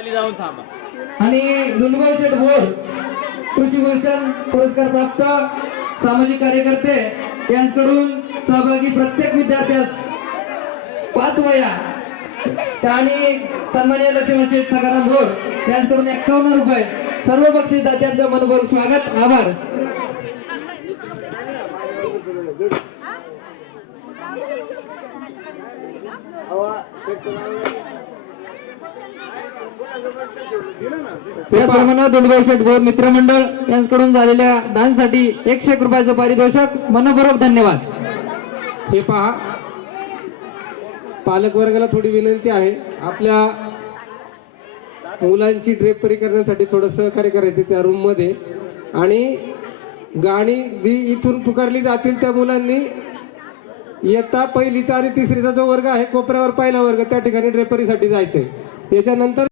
आणि दुंडगाव शेठ भोर कृषी भूषण पुरस्कार प्राप्त सामाजिक कार्यकर्ते यांच्याकडून सहभागी प्रत्येक विद्यार्थ्यास 5 वह्या आणि सन्माननीय लक्ष्मण शेठ सखाराम भोर यांच्याकडून 51 रुपये सर्व बक्षीसदात्यांचं मनपूर्वक स्वागत आभार. त्याप्रमाणे दुंडगाव शेठ भोर मित्रमंडळ यांच्याकडून झालेल्या दानसाठी 101 रुपयाचं पारितोषिक मनपूर्वक धन्यवाद. हे पहा, पालक वर्गाला थोडी विनंती आहे, आपल्या मुलांची ड्रेपरी करण्यासाठी थोडं सहकार्य करायचे त्या रूम मध्ये, आणि गाणी जी इथून पुकारली जातील त्या मुलांनी इयत्ता पहिलीचा आणि तिसरीचा जो वर्ग आहे कोपऱ्यावर पहिला वर्ग त्या ठिकाणी ड्रेपरीसाठी जायचंय. त्याच्यानंतर